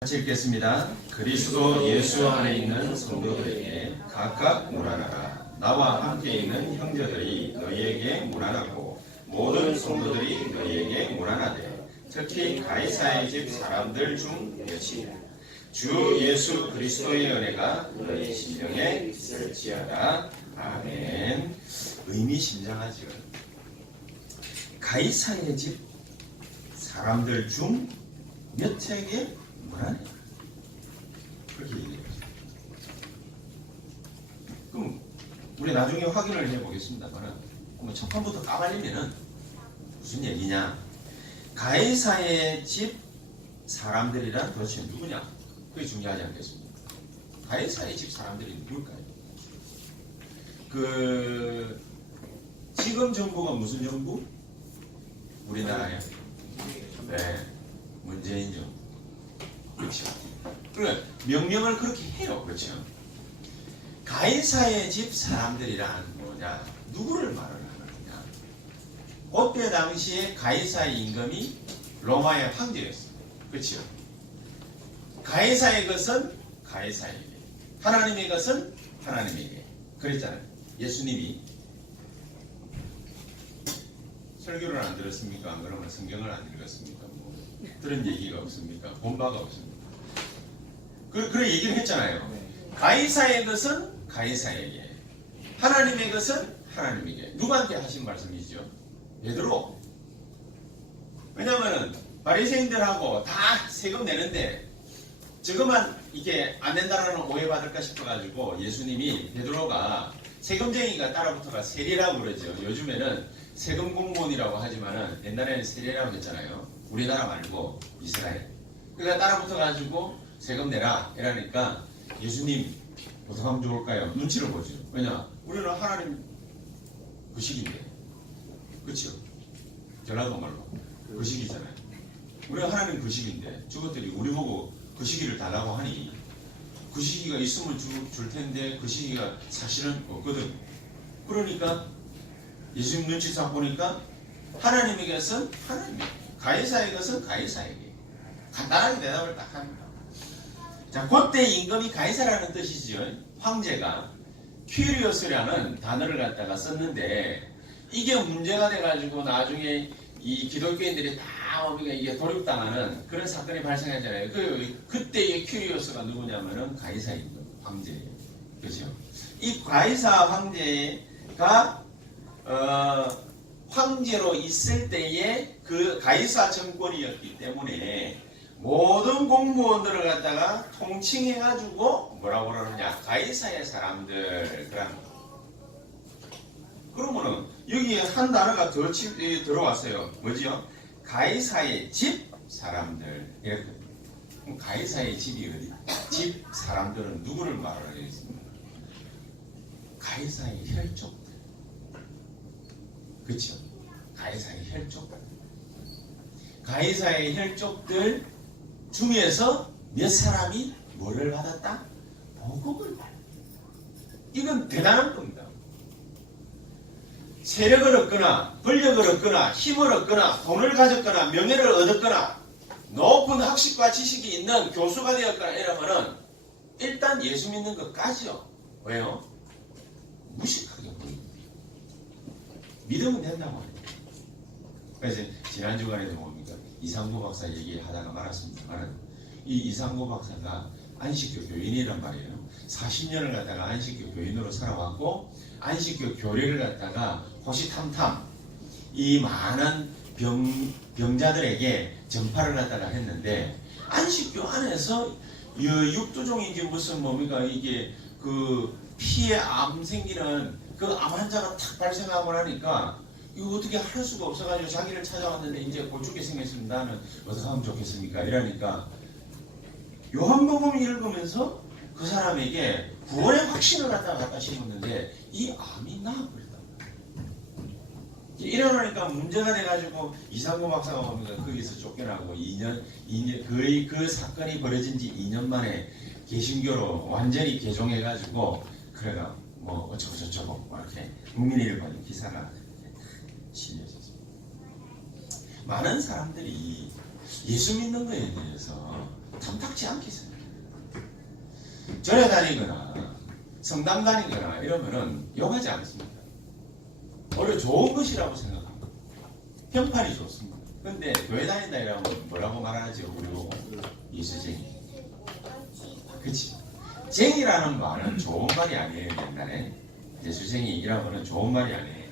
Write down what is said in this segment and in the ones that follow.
같이 읽겠습니다. 그리스도 예수 안에 있는 성도들에게 각각 문안하라. 나와 함께 있는 형제들이 너희에게 문안하고 모든 성도들이 너희에게 문안하되 특히 가이사의 집 사람들 중 몇이냐. 주 예수 그리스도의 은혜가 너희 심령에 있을지어다. 아멘. 의미심장하죠. 가이사의 집 사람들 중 몇에게 문안해. 그렇게 얘기해요. 그럼 우리 나중에 확인을 해보겠습니다만, 첫 판부터 까발리면은 무슨 얘기냐? 가이사의 집 사람들이란 도대체 누구냐? 그게 중요하지 않겠습니까? 가이사의 집 사람들이 누굴까요? 지금 정부가 무슨 정부? 우리나라에 문재인 정부. 그렇죠. 그래, 명령을 그렇게 해요. 그렇죠. 가이사의 집 사람들이란 뭐냐? 누구를 말을 하느냐? 그때 당시에 가이사의 임금이 로마의 황제였어요. 그렇죠. 가이사의 것은 가이사에게, 하나님의 것은 하나님에게. 그랬잖아요. 예수님이 설교를 안 들었습니까? 안 그러면 성경을 안 읽었습니까? 들은 얘기가 없습니까? 본 바가 없습니까? 그런 얘기를 했잖아요. 가이사의 것은 가이사에게, 하나님의 것은 하나님에게. 누구한테 하신 말씀이죠? 베드로. 왜냐면은 바리새인들하고 다 세금 내는데 저것만 이게 안 낸다라는 오해받을까 싶어가지고 예수님이 베드로가 세금쟁이가 따라붙어가 세리라고 그러죠. 요즘에는 세금 공무원이라고 하지만은 옛날에는 세리라고 했잖아요. 우리나라 말고 이스라엘. 그러니까 따라붙어가지고 세금 내라 이러니까 예수님 어떻게 하면 좋을까요? 눈치를 보죠. 왜냐? 우리는 하나님 그식인데, 그렇죠? 전라도 말로 그식이잖아요. 우리가 하나님 그식인데 저것들이 우리 보고 그시기를 달라고 하니 그시기가 있으면 줄 텐데 그시기가 사실은 없거든. 그러니까 예수님 눈치 싹 보니까 하나님의 것은 하나님에게, 가이사의 것은 가이사에게. 간단하게 대답을 딱 합니다. 자, 그때 임금이 가이사라는 뜻이죠. 황제가 퀴리오스라는 단어를 갖다가 썼는데 이게 문제가 돼가지고 나중에 이 기독교인들이 다 우리가 이게 도륙당하는 그런 사건이 발생하잖아요. 그때의 퀴리오스가 누구냐면은 가이사 임금 황제예요. 그렇죠? 이 가이사 황제가 황제로 있을 때의 그 가이사 정권이었기 때문에 모든 공무원들을 갖다가 통칭해가지고 뭐라고 그러느냐? 가이사의 사람들. 그러면은 여기에 한 단어가 더 들어왔어요. 뭐지요? 가이사의 집 사람들. 이렇게. 그럼 가이사의 집이 어디? 집 사람들은 누구를 말하겠습니까? 가이사의 혈족들. 그렇죠? 가이사의 혈족들. 가이사의 혈족들 중에서 몇 사람이 뭐를 받았다? 보급을 받았다. 이건 대단한 겁니다. 세력을 얻거나 권력을 얻거나 힘을 얻거나 돈을 가졌거나 명예를 얻었거나 높은 학식과 지식이 있는 교수가 되었거나 이러면은 일단 예수 믿는 것까지요. 왜요? 무식하게 보입니다. 믿으면 된다고 합니다. 그래서 지난 주간에도 뭡니까? 이상구 박사 얘기하다가 말았습니다만 이 이상구 박사가 안식교 교인이란 말이에요. 40년을 갖다가 안식교 교인으로 살아왔고 안식교 교리를 갖다가 호시탐탐 이 많은 병자들에게 전파를 갖다가 했는데 안식교 안에서 육두종인지 무슨 뭡니까 이게 그 피에 암 생기는 그 암 환자가 탁 발생하고 나니까 이거 어떻게 할 수가 없어가지고 자기를 찾아왔는데 이제 골죽게 생겼습니다. 나는 어떻게 하면 좋겠습니까? 이러니까 요한복음 읽으면서 그 사람에게 구원의 확신을 갖다 심었는데 이 암이 나아버렸다. 이러니까 문제가 돼가지고 이상구 박사가 뭡니까? 거기서 쫓겨나고 2년 거의 그 사건이 벌어진 지 2년 만에 개신교로 완전히 개종해가지고 그래가 뭐 어쩌고저쩌고 이렇게 국민일보에 기사가 실려졌습니다. 많은 사람들이 예수 믿는 거에 대해서 탐탁지 않게 생각해요. 절에 다니거나 성당 다니거나 이러면은 욕하지 않습니다. 오히려 좋은 것이라고 생각합니다. 평판이 좋습니다. 근데 교회 다닌다 이러면 뭐라고 말하죠? 그리고 예수쟁이. 그치? 쟁이라는 말은 좋은 말이 아니에요. 옛날에 예수쟁이라고는 좋은 말이 아니에요.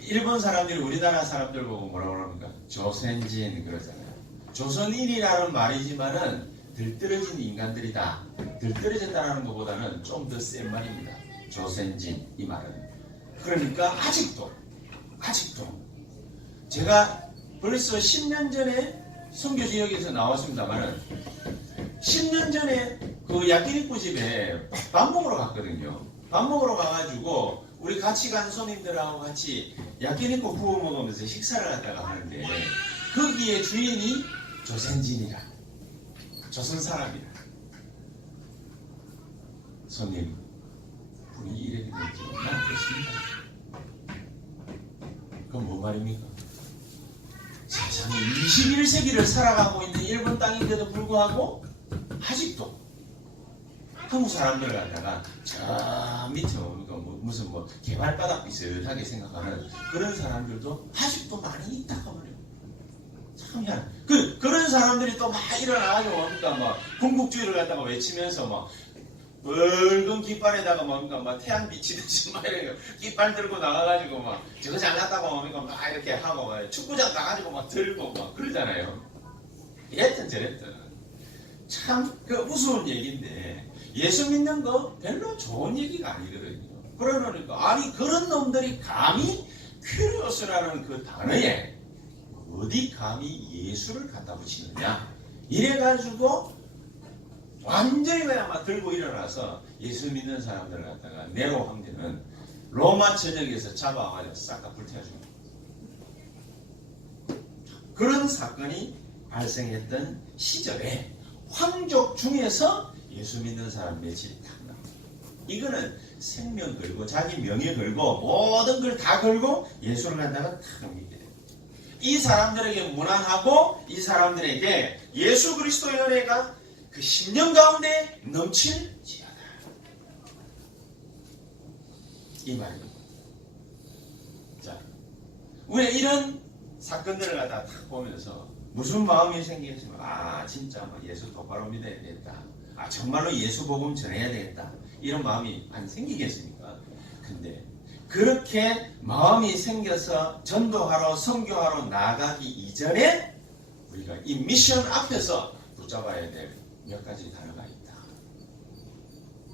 일본 사람들이 우리나라 사람들 보고 뭐라고 합니까? 조선진 그러잖아요. 조선인이라는 말이지만은 들떨어진 인간들이다. 들떨어졌다는 것보다는 좀 더 센 말입니다. 조선진 이 말은. 그러니까 아직도 제가 벌써 10년 전에 선교 지역에서 나왔습니다만은 10년 전에 그 야끼니쿠 집에 밥 먹으러 갔거든요. 밥 먹으러 가가지고 우리 같이 간 손님들하고 같이 야끼니쿠 구워 먹으면서 식사를 갖다가 하는데 거기에 주인이 조선진이라 조선 사람이라. 손님 분이 이렇게 되죠. 난 그렇습니다. 그건 뭔 말입니까? 세상에 21세기를 살아가고 있는 일본 땅인데도 불구하고 아직도 한국 사람들을 갖다가 저 밑에 무슨 개발바닥 비슷하게 생각하는 그런 사람들도 아직도 많이 있다고 말이에요. 참 희한. 그런 사람들이 또 막 일어나가지고 뭡니까 군국주의를 갖다가 외치면서 붉은 깃발에다가 막 태양 비치듯이 막 이렇게 깃발 들고 나가가지고 저거 잘났다고 막 이렇게 하고 축구장 가가지고 막 들고 막 그러잖아요. 이랬든 저랬든 참 우스운 얘기인데 예수 믿는 거 별로 좋은 얘기가 아니거든요. 그러니까 아니 그런 놈들이 감히 큐리오스라는 그 단어에 어디 감히 예수를 갖다 붙이느냐 이래가지고 완전히 그냥 막 들고 일어나서 예수 믿는 사람들을 갖다가 네로 황제는 로마 전역에서 잡아가지고 싹 다 불태워줍니다. 그런 사건이 발생했던 시절에 황족 중에서 예수 믿는 사람 며칠이 딱 나옵니다. 이거는 생명 걸고 자기 명예 걸고 모든 걸 다 걸고 예수를 갖다가 탁 믿게 됩니다. 이 사람들에게 무난하고 이 사람들에게 예수 그리스도의 은혜가 그 10년 가운데 넘칠지어다. 이 말입니다. 자, 왜 이런 사건들을 갖다 딱 보면서 무슨 마음이 생기겠지만 진짜 예수 똑바로 믿어야 되겠다. 정말로 예수 복음 전해야 되겠다. 이런 마음이 안 생기겠습니까? 근데 그렇게 마음이 생겨서 전도하러 선교하러 나가기 이전에 우리가 이 미션 앞에서 붙잡아야 될 몇 가지 단어가 있다.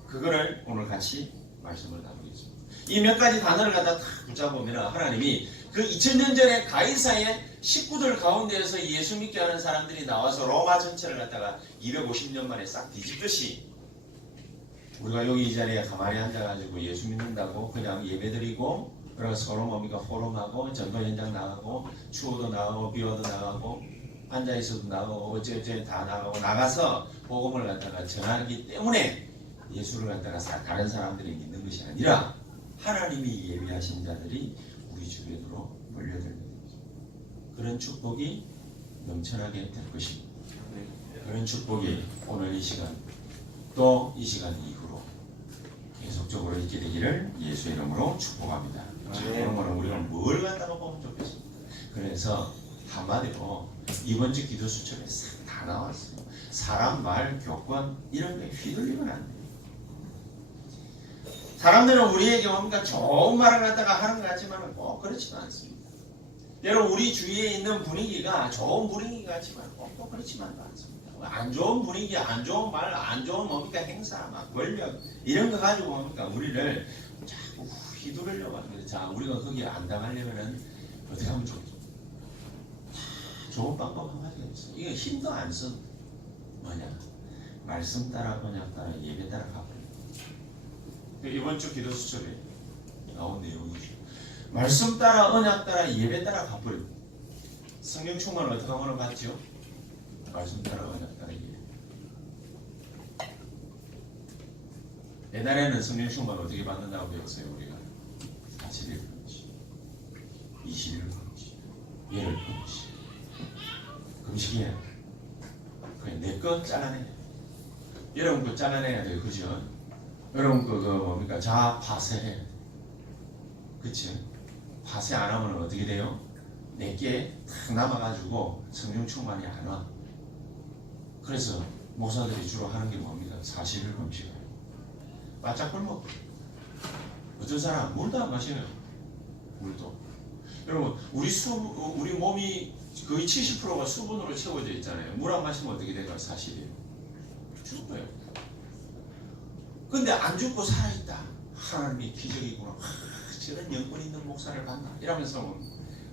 그거를 오늘 같이 말씀을 나누겠습니다. 이 몇 가지 단어를 갖다 딱 붙잡으면 하나님이 그 2000년 전에 가이사의 식구들 가운데에서 예수 믿게 하는 사람들이 나와서 로마 전체를 갖다가 250년 만에 싹 뒤집듯이 우리가 여기 이 자리에 가만히 앉아가지고 예수 믿는다고 그냥 예배드리고 그리고 서로 뭡니까 호롱하고 전도 현장 나가고 추워도 나가고 비와도 나가고 앉아있어도 나가고 어째 다 나가고 나가서 복음을 갖다가 전하기 때문에 예수를 갖다가 다른 사람들이 믿는 것이 아니라 하나님이 예비하신 자들이 우리 주변으로 몰려들게 됩니다. 그런 축복이 넘쳐나게 될 것입니다. 그런 축복이 오늘 이 시간 또 이 시간 이후로 계속적으로 있게 되기를 예수의 이름으로 축복합니다. 그러면 우리가 뭘 갖다가 보면 좋겠습니까? 그래서 한마디로 이번 주 기도 수첩에 싹 다 나왔어요. 사람 말 교권 이런 게 휘둘리면 안 돼요. 사람들은 우리에게 뭡니까 좋은 말을 갖다가 하는 것 같지만 꼭 그렇지는 않습니다. 여러분 우리 주위에 있는 분위기가 좋은 분위기 같지만 꼭 그렇지만도 않습니다. 안 좋은 분위기, 안 좋은 말, 안 좋은 뭡니까 행사, 권력 이런 거 가지고 뭡니까 우리를 자꾸 휘두르려고 합니다. 자 우리가 거기에 안 당하려면은 어떻게 하면 좋겠죠? 좋은 방법 한 가지가 있어요. 이거 힘도 안 써. 뭐냐? 말씀 따라 번역 따라 예배 따라 가버려요. 이번 주 기도 수첩에 나온 내용이죠. 말씀 따라 언약 따라 예배 따라 가버려요. 성령 충만을 어떻게 하면 받죠? 말씀 따라 언약 따라 예배. 옛날에는 성령 충만 어떻게 받는다고 배웠어요 우리가? 40일 금식, 20일 금식, 예를 금식. 금식이에요. 그 그거 잘라내야 돼. 여러분 그거 잘라내야 돼요. 그죠? 여러분 그거 뭡니까? 자아 파쇄해야 돼. 그치? 파쇄 안 하면 어떻게 돼요? 내게 탁 남아가지고 성령 충만이 안 와. 그래서 목사들이 주로 하는 게 뭡니까? 40일 금식을. 바짝 굶어. 어떤 사람 물도 안 마시네요. 물도. 여러분 우리 몸이 거의 70%가 수분으로 채워져 있잖아요. 물 안 마시면 어떻게 될까요? 40일. 죽은 거예요. 근데 안 죽고 살아있다. 하나님이 기적이구나. 저런 영권 있는 목사를 봤나? 이러면서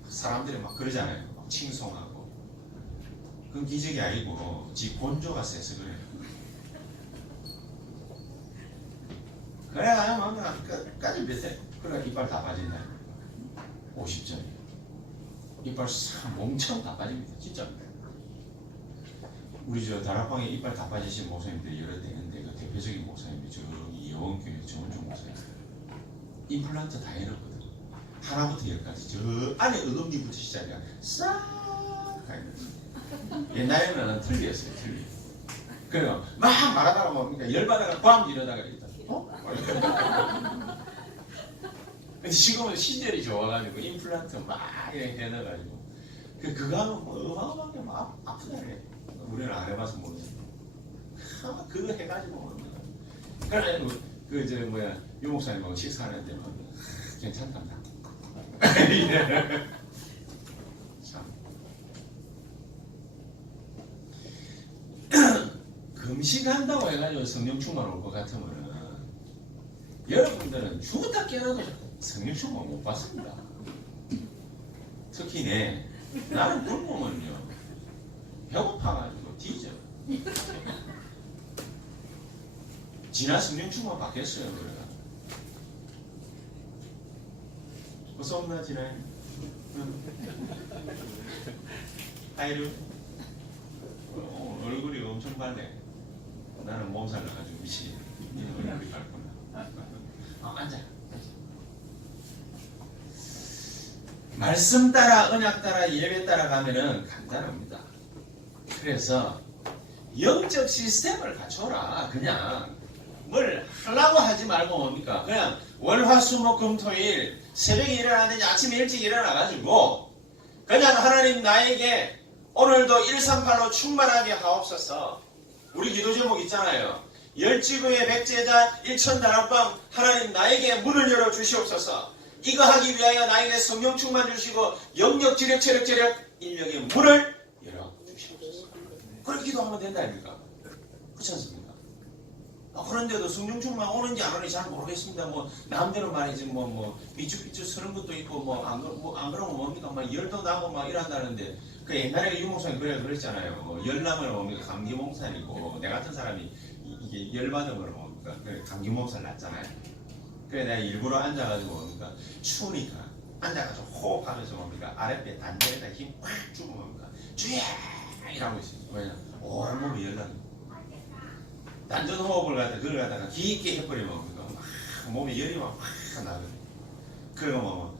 사람들이 막 그러잖아요. 막 칭송하고. 그건 기적이 아니고 지 본조가 세서 그래요. 그래야 막 끝까지 몇대 그래야 이빨 다 빠진다. 50점. 이빨 싹 몽청 다 빠집니다. 진짜. 우리 저 다락방에 이빨 다 빠지신 목사님들이 여러 되는데 그 대표적인 목사님이 저기 여원교회 정은종 목사님. 임플란트 다 해놨거든. 하나부터 열까지 저 안에 어금니부터 시작이야. 싹 옛날에는 틀리였어요. 틀리. 그래요. 막 말하다가 뭡니까 열받아가 꽝 이러다가 일단 근데 지금은 시절이 좋아가지고 임플란트 막 이렇게 해놔가지고 그거 하면 뭐 어마어마하게 막 아프다 그래. 우리는 안 해봐서 모르지. 그거 해가지고 그래 그저 뭐야 유 목사님하고 식사하는데 괜찮답니다. 참 금식한다고 해가지고 성령 충만 올 것 같으면은 여러분들은 죽었다 깨어나도 성령 충만 못 받습니다. 특히 나는 굶으면요 배고파가지고 뒤져. 지난 성령 충만 받겠어요. 그래가 어서 없나 지난 하이루 얼굴이 엄청 밝네. 나는 몸살 나가지고 미치겠네. 얼굴이 밝구나. 앉아. 말씀 따라 언약 따라 예배 따라 가면은 간단합니다. 그래서 영적 시스템을 갖춰라. 그냥 뭘 하려고 하지 말고 뭡니까? 그냥 월화수목금토일 새벽에 일어나든지 아침에 일찍 일어나가지고 그냥 하나님 나에게 오늘도 138로 충만하게 하옵소서. 우리 기도 제목 있잖아요. 열지구의 백제자 일천다락방 하나님 나에게 문을 열어 주시옵소서. 이거 하기 위하여 나에게 성령 충만 주시고 영역 지력 체력 인력의 문을 열어 주시옵소서. 그렇게 기도하면 된다 아닙니까? 그렇지 않습니까? 그런데도 성령 충만 오는지 안 오는지 잘 모르겠습니다. 뭐 남대로 말이지 뭐 삐죽삐죽 서는 것도 있고 뭐 안 그러면 뭡니까? 막 열도 나고 막 이런다는데 그 옛날에 유목사님 그랬잖아요. 뭐 열나면 뭡니까? 감기몸살이고 내 같은 사람이 이게 열받으면 뭡니까? 감기몸살 났잖아요. 그래 내가 일부러 앉아가지고 뭡니까? 추우니까 앉아가지고 호흡하면서 뭡니까? 아랫배 단전에다 힘 꽉 주고 뭡니까? 쥐야 이러고 있어요. 왜냐? 온몸이 열나는 단전 호흡을 그걸 갖다가 깊게 해버리면 뭡니까? 막 몸에 열이 막 나거든요. 그리고 뭐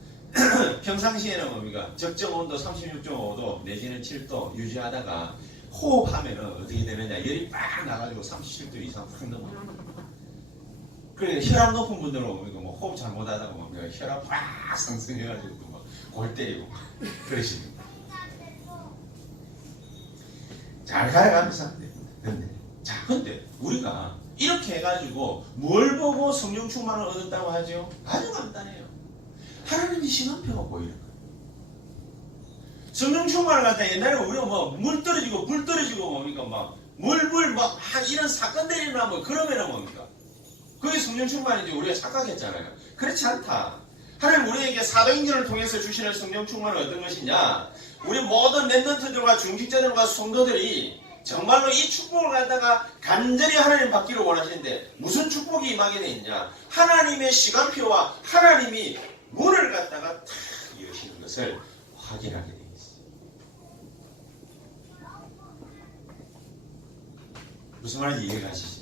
평상시에는 뭡니까? 적정 온도 36.5도 내지는 7도 유지하다가 호흡하면은 어떻게 되느냐? 열이 빡 나가지고 37도 이상 확 넘어요. 그래 혈압 높은 분들은 뭡니까? 뭐 호흡 잘못하다가 뭡니까? 혈압 팍 상승해가지고 막 골 때리고 그러십니다. 잘 가려가면서 안 됩니다. 근데 우리가 이렇게 해가지고 뭘 보고 성령 충만을 얻었다고 하죠? 아주 간단해요. 하나님의 시간표가 보이는 거예요. 성령 충만을 갖다 옛날에 우리가 뭐 물 떨어지고 뭡니까? 막 물불 막 이런 사건들이 일어나면 그러면은 뭡니까? 그게 성령 충만인지 우리가 착각했잖아요. 그렇지 않다. 하나님 우리에게 사도행전을 통해서 주시는 성령 충만은 어떤 것이냐? 우리 모든 랩런트들과 중직자들과 성도들이 정말로 이 축복을 갖다가 간절히 하나님 받기를 원하시는데 무슨 축복이 임하게 돼 있냐? 하나님의 시간표와 하나님이 문을 갖다가 탁 여시는 것을 확인하게 돼 있어요. 무슨 말인지 이해가시죠?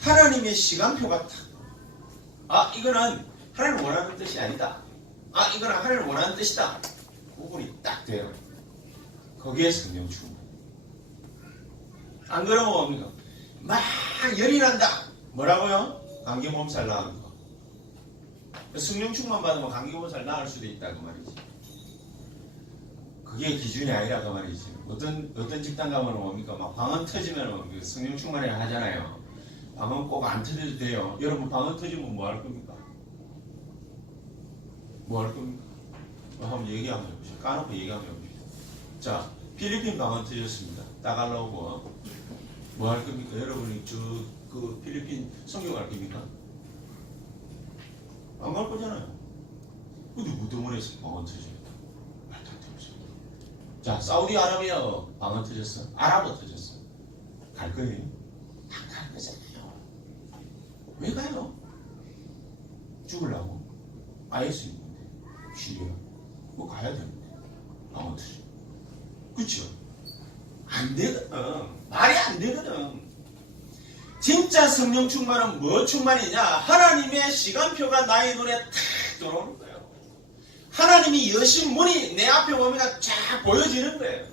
하나님의 시간표가 탁 이거는 하나님 원하는 뜻이 아니다. 이거는 하나님 원하는 뜻이다. 구분이 딱 돼요. 거기에 성령 충만. 안 그러면 뭡니까? 막 열이 난다. 뭐라고요? 감기 몸살 나은 거. 성령충만 받으면 감기 몸살 나을 수도 있다 그 말이지. 그게 기준이 아니라 그 말이지. 어떤 직장 가면 뭡니까? 막 방언 터지면 성령충만해야 하잖아요. 방언 꼭 안 터져도 돼요. 여러분 방언 터지면 뭐 할 겁니까? 뭐 할 겁니까? 한번 얘기 한번 해보시죠. 까놓고 얘기 한번 해보시죠. 자, 필리핀 방언 터졌습니다. 따갈라오고 뭐 할 겁니까? 여러분이 그 필리핀 성경 갈 겁니까? 안 갈 거잖아요. 근데 무덤원에서 방언 터졌다. 말도 안 되는 소리. 자, 사우디아라비아 방언 터졌어. 아랍어 터졌어. 갈 거예요? 안 갈 거잖아요. 왜 가요? 죽으려고. IS 있는데, 시리아. 뭐 가야 되는데. 방언 터져. 그쵸? 안 되거든. 말이 안 되거든. 진짜 성령 충만은 뭐 충만이냐? 하나님의 시간표가 나의 눈에 탁 들어오는 거예요. 하나님이 여신 문이 내 앞에 오면 쫙 보여지는 거예요.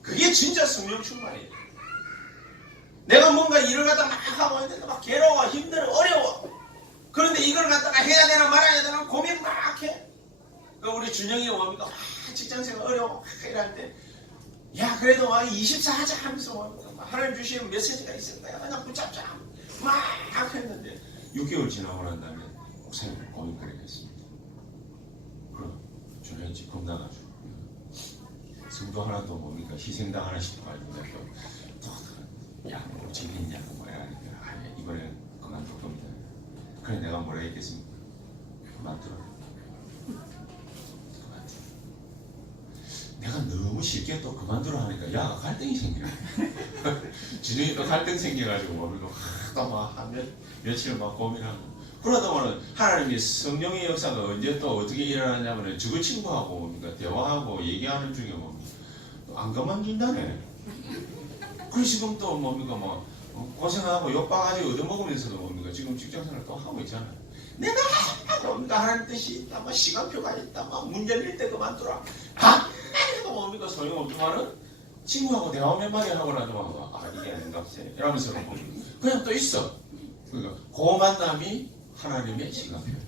그게 진짜 성령 충만이에요. 내가 뭔가 일을 갖다 막 하고 있는데 막 괴로워, 힘들어, 어려워. 그런데 이걸 갖다가 해야 되나 말아야 되나 고민 막 해. 우리 준영이 뭡니까? 직장생활 어려워. 이럴 때 야 그래도 24 하자 하면서 하나님 주시는 메시지가 있을 거야. 그냥 붙잡자. 막 했는데 6개월 지나고 난 다음에 목사님 고민거리겠습니다. 그럼 준영이 겁나가지고 성도 하나도 뭡니까? 희생당 하나 싶어가지고 야 뭐 재밌냐 뭐야. 이번엔 그만둘 겁니다. 그래 내가 뭐라 했겠습니까? 그만두라. 내가 너무 쉽게 또 그만두라 하니까 야 갈등이 생겨. 준영이 또 갈등 생겨가지고 뭡니까? 또막 며칠 막 고민하고 그러다 보면 하나님이 성령의 역사가 언제 또 어떻게 일어나냐면 저거 친구하고 뭡니까? 대화하고 얘기하는 중에 뭡니까? 또 안 그만둔다네. 그래서 지금 또 뭡니까? 뭐 고생하고 욕박하지 얻어먹으면서도 뭡니까? 지금 직장생활 또 하고 있잖아요. 내가 뭡니까? 하나님 뜻이 있다. 뭐 시간표가 있다. 막 문제 낼 때 그만두라. 해도 뭡니까? 소용없지만은 친구하고 대화 몇 마디 하고 나도 이게 아닌갑세 이러면서 그냥 또 있어. 그러니까 그 만남이 하나님의 시간표다.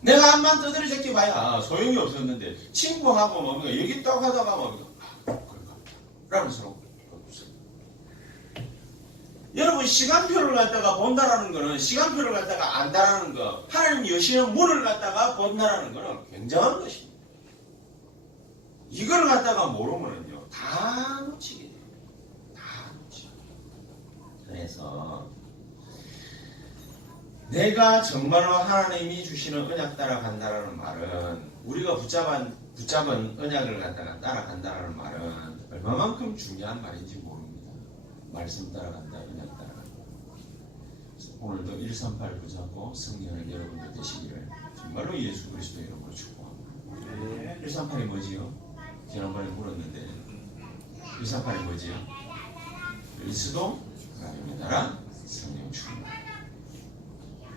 내가 암만 떠들이 새끼 봐야 소용이 없었는데 친구하고 뭡니까? 얘기 딱 하다가 뭡니까? 그런가 라면서 여러분 시간표를 갖다가 본다라는 거는 시간표를 갖다가 안다라는 거 하나님 여시는 문을 갖다가 본다라는 거는 굉장한 것입니다. 이걸 갖다가 모르면은요 다 놓치게 돼요. 다 놓치게. 그래서 내가 정말로 하나님이 주시는 언약 따라간다라는 말은 우리가 붙잡은 언약을 갖다가 따라간다라는 말은 얼마만큼 중요한 말인지 모릅니다. 말씀 따라간다, 언약 따라간다. 오늘도 138 붙잡고 성령을 여러분들 되시기를 정말로 예수 그리스도 이름으로 축복합니다. 138이 뭐지요? 지난번에 물었는데 138이 뭐지요? 그리스도 하나님의 나라 성령 충만.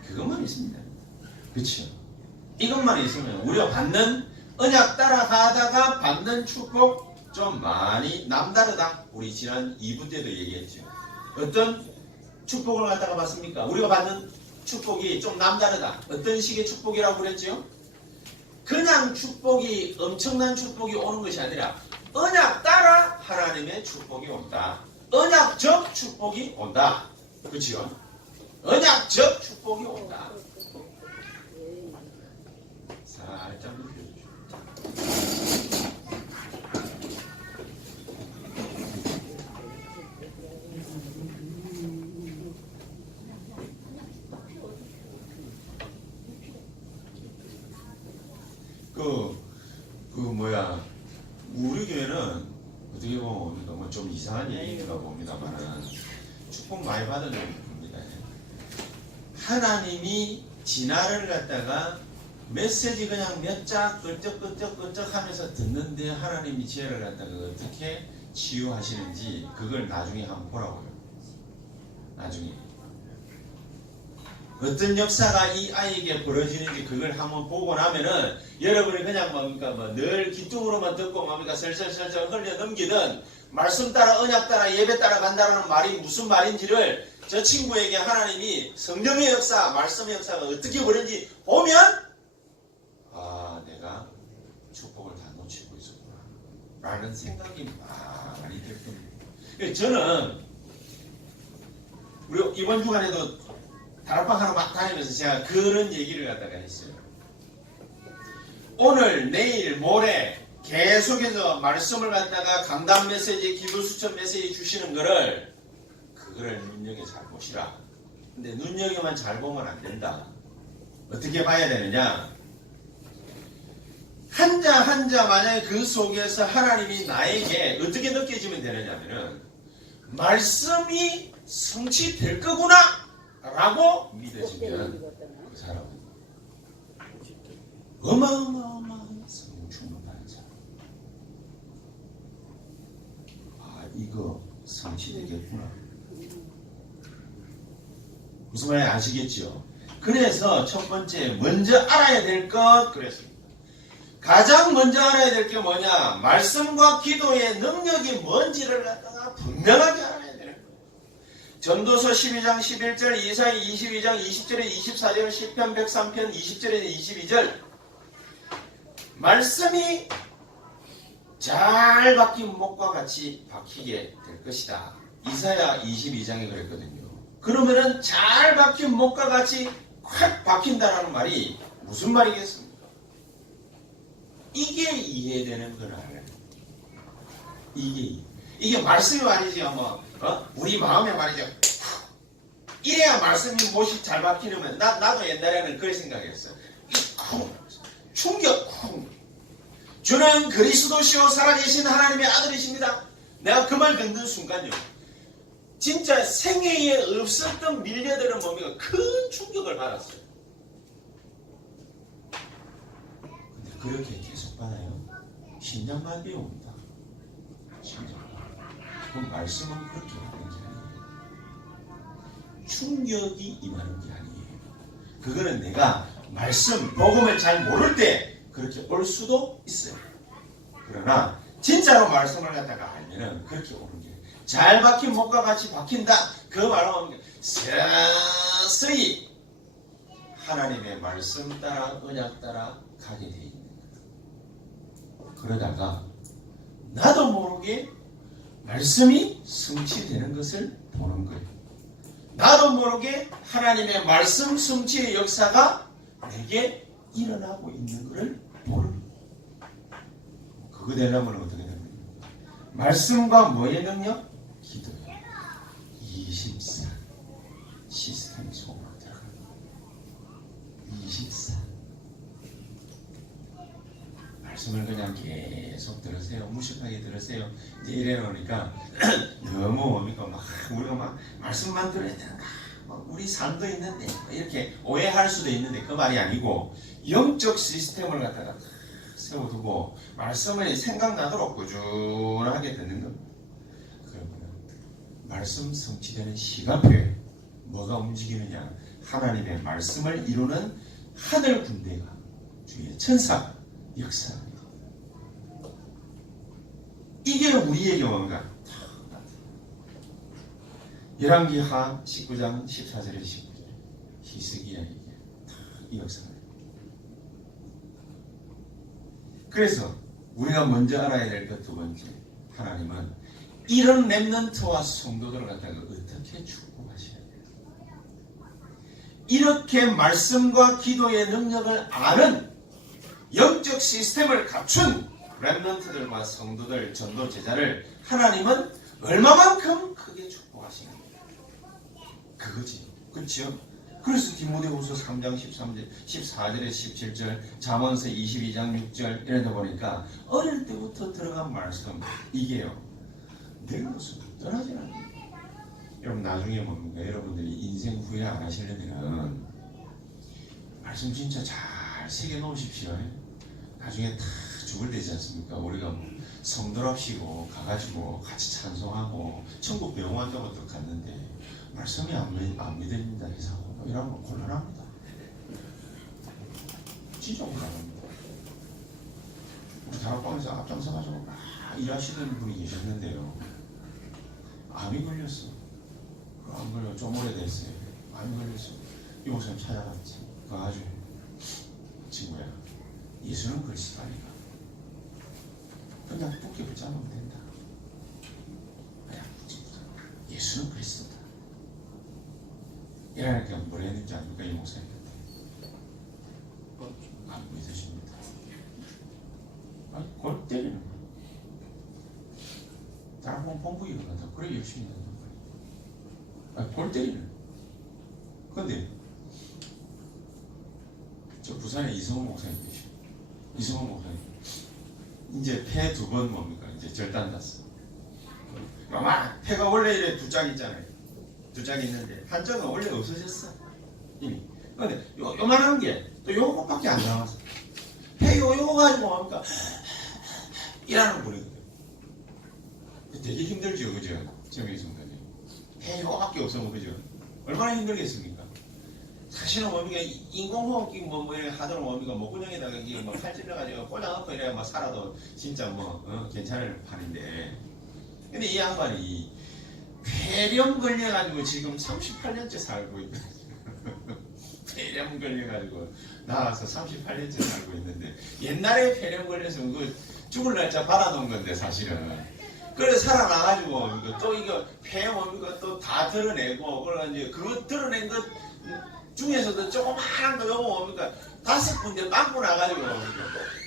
그것만 있습니다. 그렇죠? 이것만 있으면 우리가 받는 언약 따라가다가 받는 축복 좀 많이 남다르다. 우리 지난 2부 때도 얘기했죠. 어떤 축복을 갖다가 받습니까? 우리가 받는 축복이 좀 남다르다. 어떤 식의 축복이라고 그랬죠? 그냥 축복이 엄청난 축복이 오는 것이 아니라 언약 따라 하나님의 축복이 온다. 언약적 축복이 온다. 그렇죠? 언약적 축복이 온다. 살짝 눕혀주십시오. 우리 교회는 어떻게 보면 너무 좀 이상한 얘기가 봅니다만은 축복 많이 받은 겁니다. 하나님이 진화를 갖다가 메시지 그냥 몇 자 끄적끄적 하면서 듣는데 하나님이 지혜를 갖다가 어떻게 치유하시는지 그걸 나중에 한번 보라고요. 나중에 어떤 역사가 이 아이에게 벌어지는지 그걸 한번 보고 나면은 여러분이 그냥 뭡니까 늘 귀뚱으로만 듣고 뭡니까 설설설설 흘려 넘기든 말씀 따라 언약 따라 예배 따라 간다는 말이 무슨 말인지를 저 친구에게 하나님이 성령의 역사, 말씀의 역사가 어떻게 그런지 보면 아, 내가 축복을 다 놓치고 있었구나 라는 생각이 많이 들 겁니다. 저는 우리 이번 주간에도 다락방 하러 막 다니면서 제가 그런 얘기를 갖다가 했어요. 오늘, 내일, 모레 계속해서 말씀을 갖다가 강단 메시지, 기도 수천 메시지 주시는 거를 그거를 눈여겨 잘 보시라. 근데 눈여겨만 잘 보면 안 된다. 어떻게 봐야 되느냐? 한자 한자 만약에 그 속에서 하나님이 나에게 어떻게 느껴지면 되느냐면은 말씀이 성취될 거구나 라고 믿어지면 그 사람은 어마어마어마한 성령 충만한 사람. 아, 이거 성취되겠구나. 무슨 말인지 아시겠죠? 그래서 첫 번째 먼저 알아야 될 것 그랬습니다. 가장 먼저 알아야 될 게 뭐냐? 말씀과 기도의 능력이 뭔지를 갖다가 분명하게 알아야 되는 거예요. 전도서 12장 11절, 이사야 22장 20절에 24절, 시편 103편 20절에 22절 말씀이 잘 박힌 목과 같이 박히게 될 것이다. 이사야 22장에 그랬거든요. 그러면은 잘 박힌 목과 같이 확 박힌다라는 말이 무슨 말이겠습니까? 이게 이해되는 거라. 이게 말씀이 말이죠. 뭐 우리 마음에 말이죠. 이래야 말씀이 못이 잘 박히려면 나도 옛날에는 그렇게 생각했어요. 충격. 주는 그리스도시요 살아계신 하나님의 아들이십니다. 내가 그 말 듣는 순간요. 진짜 생애에 없었던 밀려드는 몸이 큰 충격을 받았어요. 근데 그렇게 계속 받아요. 신장만 배웁니다. 신장만. 그 말씀은 그렇게 하는 게 아니에요. 충격이 임하는 게 아니에요. 그거는 내가 말씀, 복음을 잘 모를 때 그렇게 올 수도 있어요. 그러나 진짜로 말씀을 갖다가 알면은 그렇게 오는 게 잘 박힌 목과 같이 박힌다. 그 말로 서서히 하나님의 말씀 따라 언약 따라 가게 돼 있는 거예요. 그러다가 나도 모르게 말씀이 성취되는 것을 보는 거예요. 나도 모르게 하나님의 말씀 성취의 역사가 내게 일어나고 있는 것을 보는 거예요. 그거 되려면 어떻게 됩니까? 말씀과 뭐의 능력? 기도예요. 24 시스템 속으로 들어가는 거예요. 24 말씀을 그냥 계속 들으세요. 무식하게 들으세요. 이제 이래 놓으니까 너무 뭡니까? 막 우리가 막 말씀만 들어야 되는가? 우리 삶도 있는데 이렇게 오해할 수도 있는데 그 말이 아니고 영적 시스템을 갖다가 세워두고 말씀을 생각나도록 꾸준하게 듣는 겁니다. 그러면 말씀 성취되는 시간표에 뭐가 움직이느냐? 하나님의 말씀을 이루는 하늘 군대가 주의 천사 역사합니다. 이게 우리에게 뭔가 열왕기하 19장 14절에 19절 히스기야에게 이 역사가 그래서 우리가 먼저 알아야 될 것 두 번째 하나님은 이런 렘넌트와 성도들을 갖다가 어떻게 축복하셔야 돼요. 이렇게 말씀과 기도의 능력을 아는 영적 시스템을 갖춘 렘넌트들과 성도들, 전도 제자를 하나님은 얼마만큼 크게 축복하시는 거예요. 그거지. 그렇죠? 그래서 디모데후서 3장 13절, 14절에 17절, 잠언서 22장 6절 이런 데 보니까 어릴 때부터 들어간 말씀 이게요. 늙어서 떠나지 않아요. 여러분 나중에 뭡니까? 여러분들이 인생 후회 안 하시려면 말씀 진짜 잘 새겨 놓으십시오. 나중에 다 죽을 때지 않습니까? 우리가 성도랍시고 가가지고 같이 찬송하고 천국 병원도 갔는데 말씀이 안 믿어진다 해서 이러면 곤란합니다. 진짜 곤란합니다. 우리 다락방에서 앞장서가지고 막 일하시던 분이 계셨는데요. 암이 걸렸어. 암 걸려 좀 오래됐어요. 암이 걸렸어. 이 목사님 찾아갔지. 그 아주 친구야. 예수는 그리스도 아니까. 그냥 붙게 붙잡으면 된다. 그냥 붙잡자. 예수는 그리스도다. 이러니까 뭐라 했는지 압니까? 이 목사님한테. 안 믿으십니다. 아니, 골 때리는 거야. 다른 건 공부기를 한다. 그래 열심히 한단 말이야. 아니, 골 때리는. 근데 저 부산에 이성호 목사님 계시고, 이성호 목사님 이제 폐 2번 뭡니까? 이제 절단 났어. 아마 폐가 원래 이래 2짝 있잖아요. 2짝 있는데 한쪽은 원래 없어졌어 이미. 근데 요만한 게 또 요것밖에 안 남았어. 폐 요거 가지고 뭡니까? 일하는 분이거든요. 되게 힘들죠, 그죠? 정의 순간에 폐 요거밖에 없으면 그죠? 얼마나 힘들겠습니까? 사실은 뭡니까? 인공호흡기 뭐 이렇게 하도록 뭡니까? 목구멍에다가 이게 뭐 팔찔러가지고 꽂아놓고 이래야 뭐 살아도 진짜 뭐 괜찮을 판인데. 근데 이 양반이 폐렴 걸려가지고 지금 38년째 살고 있거든요. 폐렴 걸려가지고 나와서 38년째 살고 있는데, 옛날에 폐렴 걸려서 그 죽을 날짜 받아놓은 건데 사실은. 그래 살아나가지고 또 이거 폐 뭡니까? 또 다 드러내고, 그래 이제 그거 드러낸 것 중에서도 조그마한 거 요거 뭡니까? 5군데 빵꾸 나가지고 뭡니까?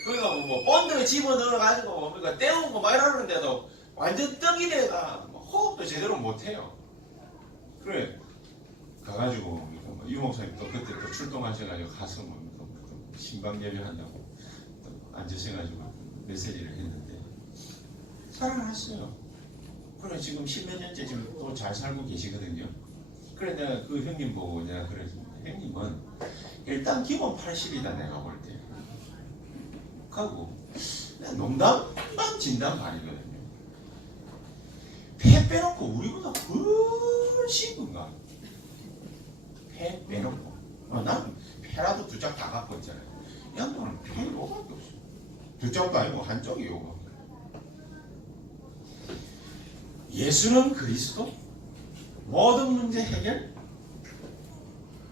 그러니까 뭐 본드 집어넣어가지고 뭡니까? 떼우고 막 이러는데도 완전 떡이 돼가 호흡도 제대로 못해요. 그래 가가지고 뭡니까? 유 목사님 또 그때 또 출동하셔가지고 가서 뭡니까? 신방예배 한다고 또 앉으셔가지고 메시지를 했는데 살아났어요. 그래 지금 10몇 년째 지금 또 잘 살고 계시거든요. 그래 내가 그 형님 보고 내가 그랬습니다. 형님은 일단 기본 80이다 내가 볼 때. 하고 농담만 진단 말이거든요. 폐 빼놓고 우리보다 훨씬 건강. 폐 빼놓고. 난 폐라도 2짝 다 갖고 있잖아요. 이 양반은 폐 요거밖에 없어. 2짝도 아니고 한쪽이 요거. 예수는 그리스도? 모든 문제 해결?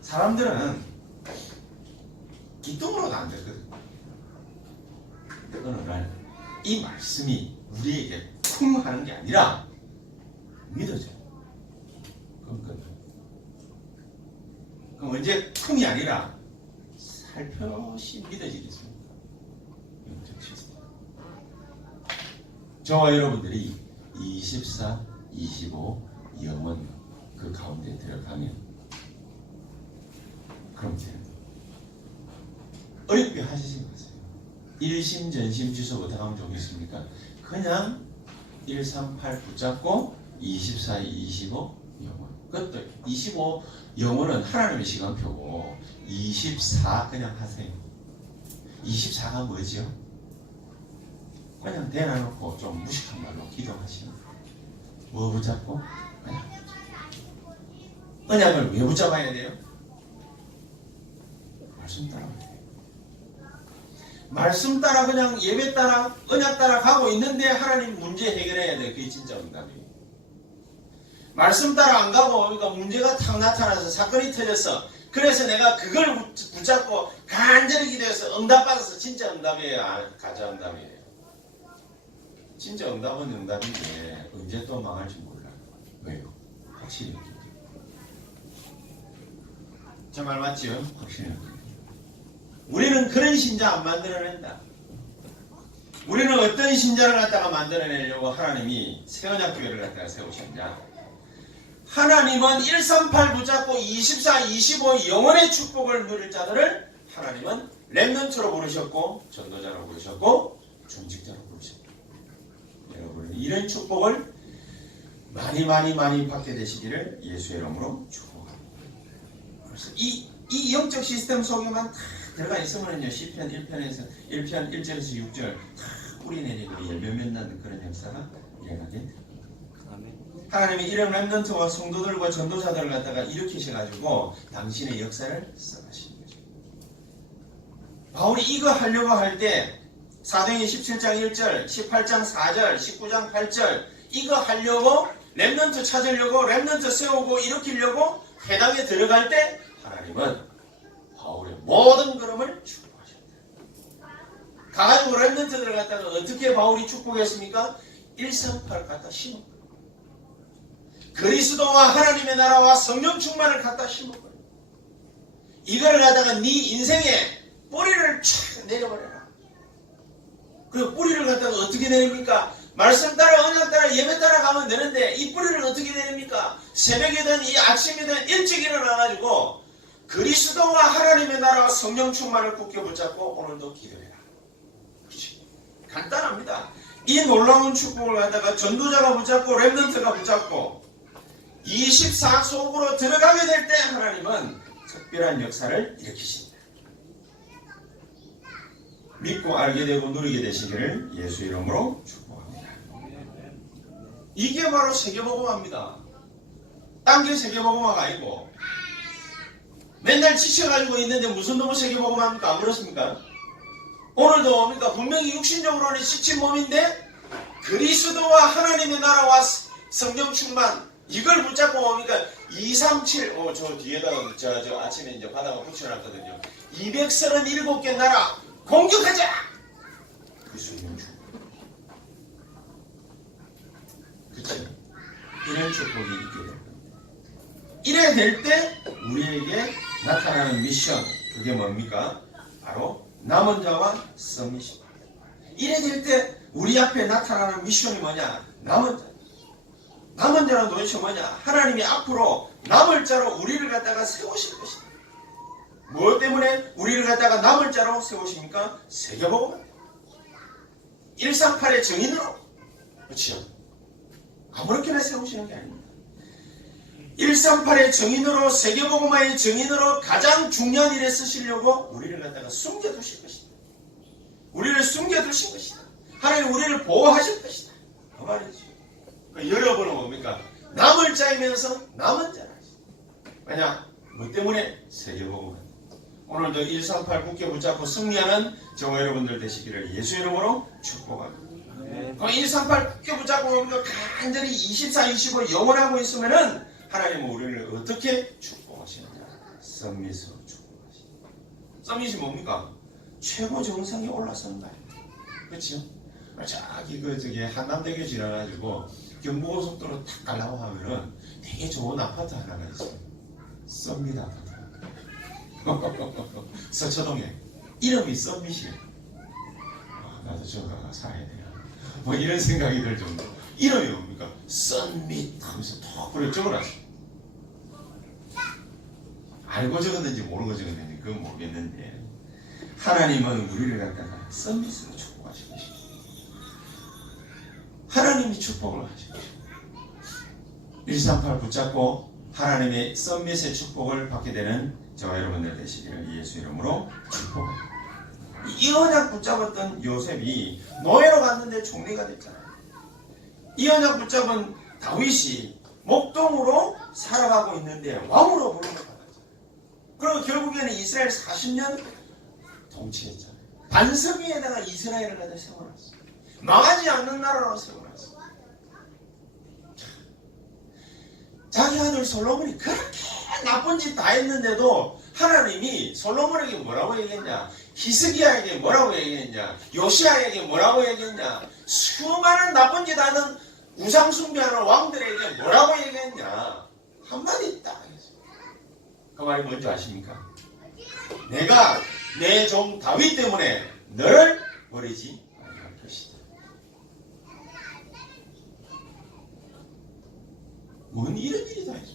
사람들은 기쁨으로는 안 되거든. 어느 날 이 말씀이 우리에게 쿵 하는 게 아니라 믿어져. 그럼 언제 쿵이 아니라 살펴시 믿어지겠습니까? 영적 시스템. 저와 여러분들이 24, 25 영원 그 가운데 들어가면 그럼 되는 거예요. 어렵게 하시지 마세요. 일심 전심 주소부터 가면 좋겠습니까? 그냥 138 붙잡고 24, 25 영원. 그것도 25 영원은 하나님의 시간표고 24 그냥 하세요. 24가 뭐죠? 그냥 대놔놓고 좀 무식한 말로 기도하시는 거예요. 뭐 붙잡고? 언약. 언약을 왜 붙잡아야 돼요? 말씀 따라. 말씀 따라 그냥 예배 따라 언약 따라 가고 있는데 하나님 문제 해결해야 돼. 그게 진짜 응답이에요. 말씀 따라 안 가고 그러니까 문제가 탁 나타나서 사건이 터졌어. 그래서 내가 그걸 붙잡고 간절히 기도해서 응답받아서 진짜 응답이에요. 가짜 응답이에요. 진짜 응답은 응답인데 언제 또 망할지 몰라. 왜요? 확실히 저 말 맞지요? 확실히 우리는 그런 신자 안 만들어낸다. 우리는 어떤 신자를 갖다가 만들어내려고 하나님이 새언약교회를 갖다가 세우셨냐? 하나님은 138 붙잡고 24, 25 영원의 축복을 누릴 자들을 하나님은 렘넌트로 부르셨고 전도자로 부르셨고 중직자로 부르셨고, 여러분 이런 축복을 많이 받게 되시기를 예수의 이름으로 축복합니다. 그래서 이 영적 시스템 속에만 다 들어가 있으면요, 시편 1편에서 1편 1절에서 6절 다 뿌리내리고 열매 맺는 그런 역사가 일어나게 됩니다. 하나님이 이런 렘넌트와 성도들과 전도자들을 갖다가 일으키셔가지고 당신의 역사를 써가시는 거죠. 바울이 이거 하려고 할 때 사도행전 17장 1절, 18장 4절, 19장 8절 이거 하려고 렘넌트 찾으려고 렘넌트 세우고 일으키려고 회당에 들어갈 때 하나님은 바울의 모든 걸음을 축복하셨다. 가가지고 렘넌트 들어갔다가 어떻게 바울이 축복했습니까? 138 갖다 심었고 그리스도와 하나님의 나라와 성령 충만을 갖다 심었고 이거를 갖다가 네 인생에 뿌리를 촥 내려버려라. 그 뿌리를 갖다가 어떻게 내립니까? 말씀 따라 언약 따라 예배 따라 가면 되는데 이 뿌리를 어떻게 내립니까? 새벽이든 이 아침이든 일찍 일어나가지고 그리스도와 하나님의 나라와 성령 충만을 굳게 붙잡고 오늘도 기도해라. 그렇지. 간단합니다. 이 놀라운 축복을 갖다가 전도자가 붙잡고 렘넌트가 붙잡고 24 속으로 들어가게 될 때 하나님은 특별한 역사를 일으키신다. 믿고 알게 되고 누리게 되시기를 예수 이름으로 축복합니다. 이게 바로 세계복음화입니다. 딴 게 세계복음화가 아니고 맨날 지쳐가지고 있는데 무슨 놈의 세계복음화입니까? 안 그렇습니까? 오늘도 뭡니까? 분명히 육신적으로는 지친 몸인데 그리스도와 하나님의 나라와 성령 충만 이걸 붙잡고 뭡니까? 237 저 뒤에다가 저 아침에 이제 바닥에 붙여놨거든요. 237개 나라 공격하자! 그 성령 충만. 그치? 이런 축복이 있게 됩니다. 이래 될 때 우리에게 나타나는 미션 그게 뭡니까? 바로 남은 자와 썸미션. 이래 될 때 우리 앞에 나타나는 미션이 뭐냐? 남은 자. 남은 자는 도대체 뭐냐? 하나님이 앞으로 남을 자로 우리를 갖다가 세우실 것이다. 무엇 때문에 우리를 갖다가 남을 자로 세우십니까? 세계복음 138의 정인으로. 그렇죠? 아무렇게나 세우시는 게 아닙니다. 138의 정인으로 세계복음화의 정인으로 가장 중요한 일에 쓰시려고 우리를 갖다가 숨겨두실 것이다. 우리를 숨겨두신 것이다. 하나님 우리를 보호하실 것이다. 그 말이죠. 여러분은 뭡니까? 남을 자이면서 남은 자라. 왜냐? 뭐 때문에? 세계복음화. 오늘도 138 굳게 붙잡고 승리하는 저와 여러분들 되시기를 예수 이름으로 축복합니다. 네. 138 굳게 붙잡고 뭡니까? 간절히 24, 25 영원하고 있으면은 하나님은 우리를 어떻게 축복하시느냐? 썸밋으로 축복하시느냐? 썸밋이 뭡니까? 최고 정상에 올라서는 거 아닙니까? 그렇죠? 저기 저기 한남대교 지나가지고 경부고속도로 탁 가려고 하면은 되게 좋은 아파트 하나가 있어요. 썸밋 아파트. 서초동에 이름이 썸밋이에요. 나도 저거 가서 살아야 돼요. 뭐 이런 생각이 들 정도. 이름이 뭡니까? 썸밋 하면서 톡 그래 적어놨어요. 알고 적었는지 모르고 적었는지 그건 모르겠는데 하나님은 우리를 갖다가 썸밋으로 축복하시고 계십니다. 하나님이 축복을 하시고 계십니다. 138 붙잡고 하나님의 썸밋의 축복을 받게 되는 저와 여러분들 되시기를 예수 이름으로 축복합니다. 이 언약 붙잡았던 요셉이 노예로 갔는데 총리가 됐잖아요. 이 언약 붙잡은 다윗이 목동으로 살아가고 있는데 왕으로 부름을 받았잖아요. 그리고 결국에는 이스라엘 40년 통치했잖아요. 반석 위에다가 이스라엘을 갖다 세워놨어요. 망하지 않는 나라로 세워놨어요. 자기 아들 솔로몬이 그렇게 나쁜 짓 다 했는데도 하나님이 솔로몬에게 뭐라고 얘기했냐? 히스기야에게 뭐라고 얘기했냐? 요시야에게 뭐라고 얘기했냐? 수많은 나쁜 짓 하는 우상 숭배하는 왕들에게 뭐라고 얘기했냐? 한마디 딱 했어요. 그 말이 뭔지 아십니까? 내가 내 종 다윗 때문에 너를 버리지 않을 것이다. 뭔 이런 일이 다 있어.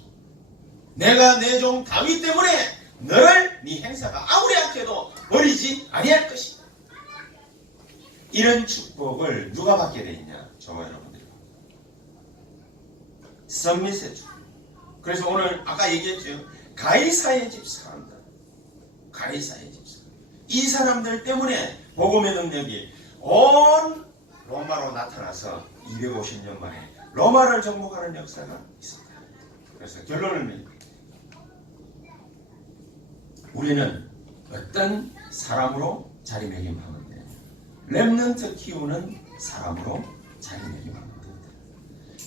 내가 내 종 다윗 때문에 너를 네 행사가 아무리 악해도 버리지 아니할 것이다. 이런 축복을 누가 받게 돼 있냐? 저와 여러분들이. 썸밋의 축복. 그래서 오늘 아까 얘기했죠. 가이사의 집 사람들. 가이사의 집 사람들. 이 사람들 때문에 복음의 능력이 온 로마로 나타나서 250년 만에 로마를 정복하는 역사가 있었다. 그래서 결론을 냅니다. 우리는 어떤 사람으로 자리매김하는데 렘넌트 키우는 사람으로 자리매김하면 됩니다.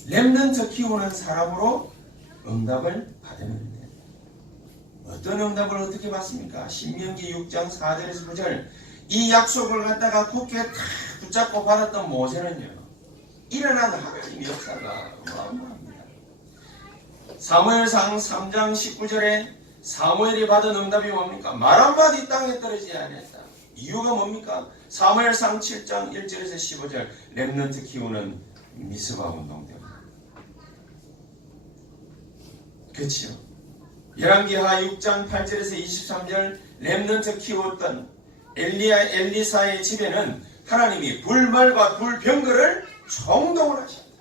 렘넌트 키우는 사람으로 응답을 받으면 됩니다. 어떤 응답을 어떻게 받습니까? 신명기 6장 4절에서 9절 이 약속을 갖다가 굳게 탁 붙잡고 받았던 모세는요, 일어난 하나님의 역사가 어마어마합니다. 사무엘상 3장 19절에 사무엘이 받은 응답이 뭡니까? 말 한마디 땅에 떨어지지 않았다. 이유가 뭡니까? 사무엘상 7장 1절에서 15절 렘넌트 키우는 미스바 운동 때문에. 그렇지요. 열왕기하 6장 8절에서 23절 렘넌트 키웠던 엘리사의 집에는 하나님이 불말과 불병거를 총동을 하셨다.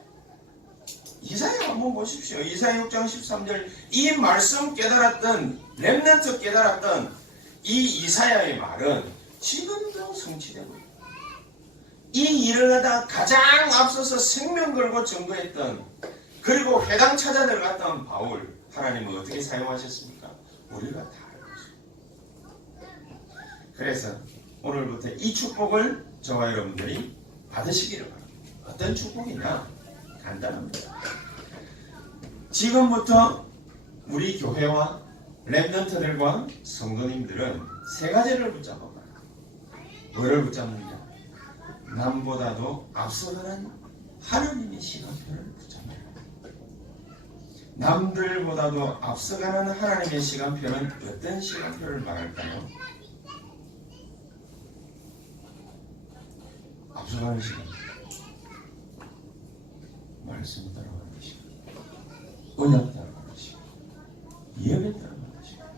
이사야 한번 보십시오. 이사야 6장 13절 이 말씀 깨달았던 렘넌트 깨달았던 이 이사야의 말은 지금도 성취되고 있다. 이 일을 하다 가장 앞서서 생명 걸고 증거했던 그리고 회당 찾아들 갔던 바울 하나님은 어떻게 사용하셨습니까? 우리가 다 알고 있습니다. 그래서 오늘부터 이 축복을 저와 여러분들이 받으시기를 바랍니다. 어떤 축복이냐? 간단합니다. 지금부터 우리 교회와 렘넌트들과 성도님들은 세 가지를 붙잡아봐요. 뭐를 붙잡느냐? 남보다도 앞서가는 하나님의 시간표를 붙잡아요. 남들보다도 앞서가는 하나님의 시간표는 어떤 시간표를 말할까요? 앞서가는 시간. 말씀에 따라가는 시간. 언약 따라가는 시간. 예배 따라가는 시간.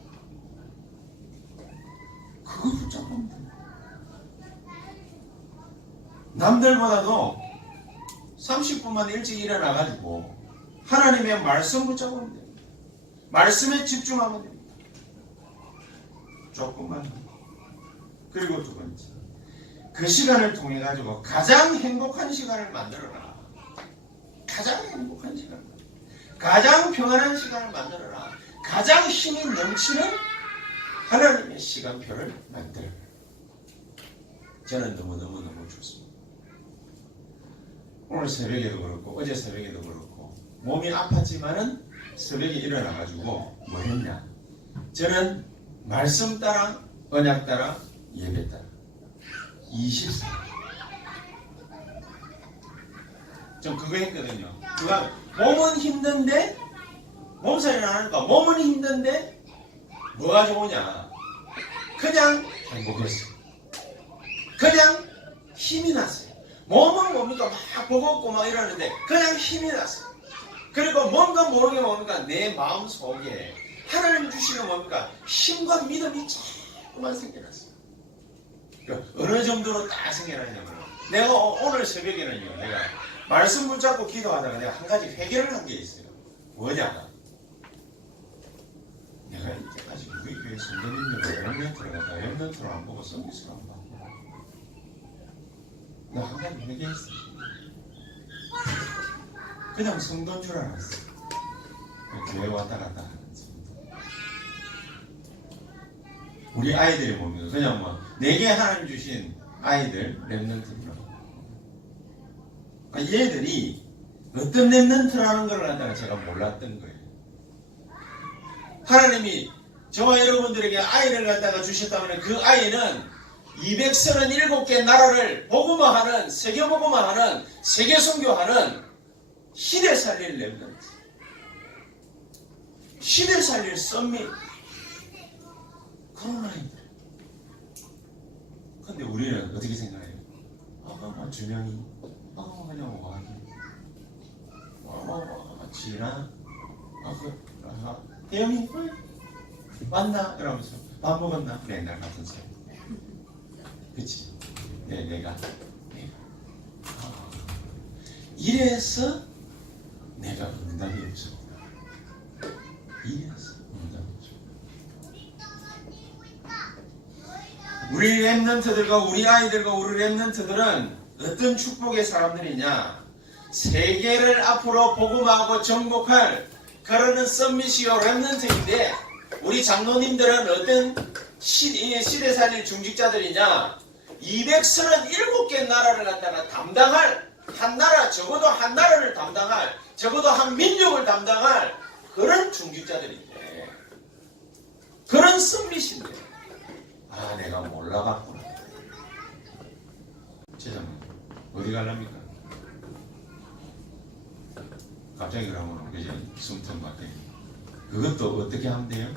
그거 붙잡으면 됩니다. 남들보다도 30분만 일찍 일어나가지고 하나님의 말씀 붙잡으면 됩니다. 말씀에 집중하면 됩니다. 조금만. 그리고 두 번째, 그 시간을 통해 가지고 가장 행복한 시간을 만들어라. 가장 행복한 시간, 가장 평안한 시간을 만들어라. 가장 힘이 넘치는 하나님의 시간표를 만들어라. 저는 너무너무 좋습니다. 오늘 새벽에도 그렇고 어제 새벽에도 그렇고 몸이 아팠지만은 새벽에 일어나가지고 뭐 했냐? 저는 말씀 따라 언약 따라 예배 따라 24. 전 그거 했거든요. 그거 몸은 힘든데 몸살이 안 하니까 몸은 힘든데 뭐가 좋으냐? 그냥 행복했어요. 그냥 힘이 났어요. 몸은 뭡니까? 막 버겁고 막 이러는데 그냥 힘이 났어요. 그리고 뭔가 모르게 뭡니까? 내 마음 속에 하나님 주시는 뭡니까? 힘과 믿음이 자꾸만 생겨났어요. 어느 정도로 딱 생겨나냐면 내가 오늘 새벽에는요, 내가 말씀 붙잡고 기도하다가 내가 한 가지 해결을 한 게 있어요. 뭐냐? 내가 이때까지 우리 교회 선생님들 렘넌트를 갖다가 렘넌트로 안 보고 서비스로 안 보고 나 한 가지 회개했어요. 그냥 성도인 줄 알았어. 교회 왔다 갔다 하는 성도. 우리 아이들이 뭡니까? 그냥 뭐 내게 하나님 주신 아이들 렘넌트로. 얘들이 어떤 렘넌트라는 걸 갖다가 제가 몰랐던 거예요. 하나님이 저와 여러분들에게 아이를 갖다가 주셨다면 그 아이는 237개 나라를 복음화하는, 세계 복음화하는, 세계 선교하는 시대 살릴 렘넌트, 시대 살릴 썸밋, 그런 아이들. 근데 우리는 어떻게 생각해요? 준영이, 그냥 와기, 지나, 대영이, 왔나? 이러면서 밥 먹었나? 맨날 같은 소리. 그치? 내가. 이래서 내가 응답이 없어. 이래서 응답이 없어. 우리 렘넌트들과 우리 아이들과 우리 렘넌트들은 어떤 축복의 사람들이냐? 세계를 앞으로 복음하고 정복할 그러는 썸밋이요 렘넌트인데 우리 장로님들은 어떤 시대 살릴 중직자들이냐? 237개 나라를 갖다가 담당할 한 나라, 적어도 한 나라를 담당할, 적어도 한 민족을 담당할 그런 중직자들인데, 그런 썸밋인데, 아, 내가 몰라봤구나. 제자님, 어디 갈랍니까? 갑자기 그러면, 그죠? 숨통 같아. 그것도 어떻게 하면 돼요?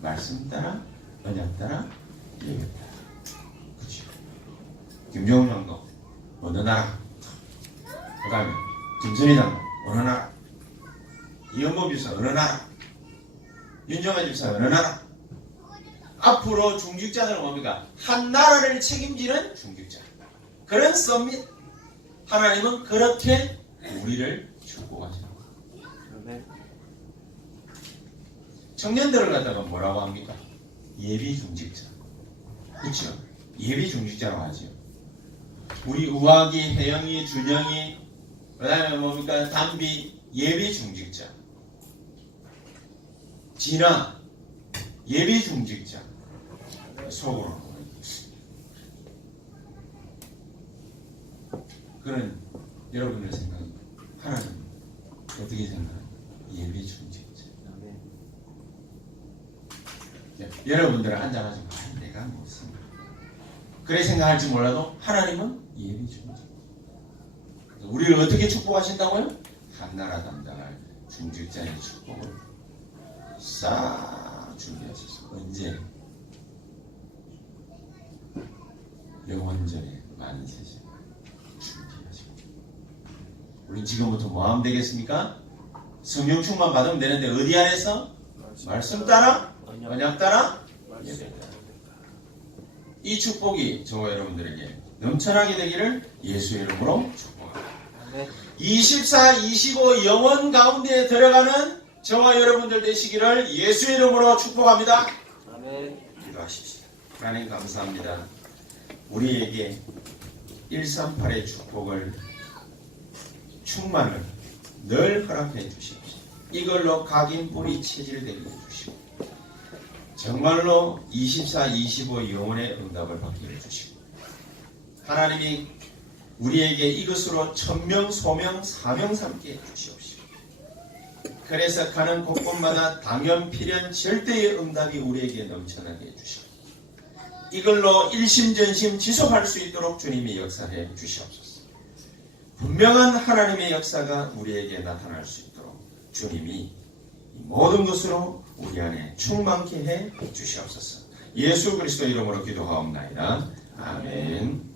말씀 따라, 언약 따라, 예배 따라. 그치? 김정은 장도, 어느 나라? 그 다음에, 김선희 장도, 어느 나라? 이현복 집사, 어느 나라? 윤정환 집사, 어느 나라? 앞으로 중직자들은 뭡니까? 한 나라를 책임지는 중직자. 그런 썸밋. 하나님은 그렇게 우리를 축복하시는 거예요. 청년들을 갖다가 뭐라고 합니까? 예비 중직자. 그렇죠? 예비 중직자라고 하죠. 우리 우학이, 혜영이, 준영이, 그 다음에 뭡니까? 담비, 예비 중직자. 진아, 예비 중직자. 속으로. 그런 여러분의 생각, 하나님 어떻게 생각해요? 예비 중직자. 여러분들은 앉아가지고 내가 무슨 그래 생각할지 몰라도 하나님은 예비 중직자. 우리를 어떻게 축복하신다고요? 한나라 담당할 중직자의 축복을 싹 준비하셨어요. 언제? 영원전에 만세시 준비하시고. 우리 지금부터 뭐 하면 되겠습니까? 성령 충만 받으면 되는데 어디 안에서? 말씀 따라, 언약 따라, 예배 따라. 이 축복이 저와 여러분들에게 넘쳐나게 되기를 예수의 이름으로 축복합니다. 24, 25 영원 가운데 들어가는 저와 여러분들 되시기를 예수의 이름으로 축복합니다. 아멘. 기도하십시오. 하나님 감사합니다. 우리에게 138의 축복을 충만을 늘 허락해 주십시오. 이걸로 각인 뿌리 체질되게 해주시고 정말로 24, 25 영혼의 응답을 받게 해주시고 하나님이 우리에게 이것으로 천명, 소명, 사명 삼게 해주시옵시고 그래서 가는 곳곳마다 당연, 필연, 절대의 응답이 우리에게 넘쳐나게 해주시고 이걸로 일심전심 지속할 수 있도록 주님이 역사해 주시옵소서. 분명한 하나님의 역사가 우리에게 나타날 수 있도록 주님이 모든 것으로 우리 안에 충만케 해 주시옵소서. 예수 그리스도 이름으로 기도하옵나이다. 아멘.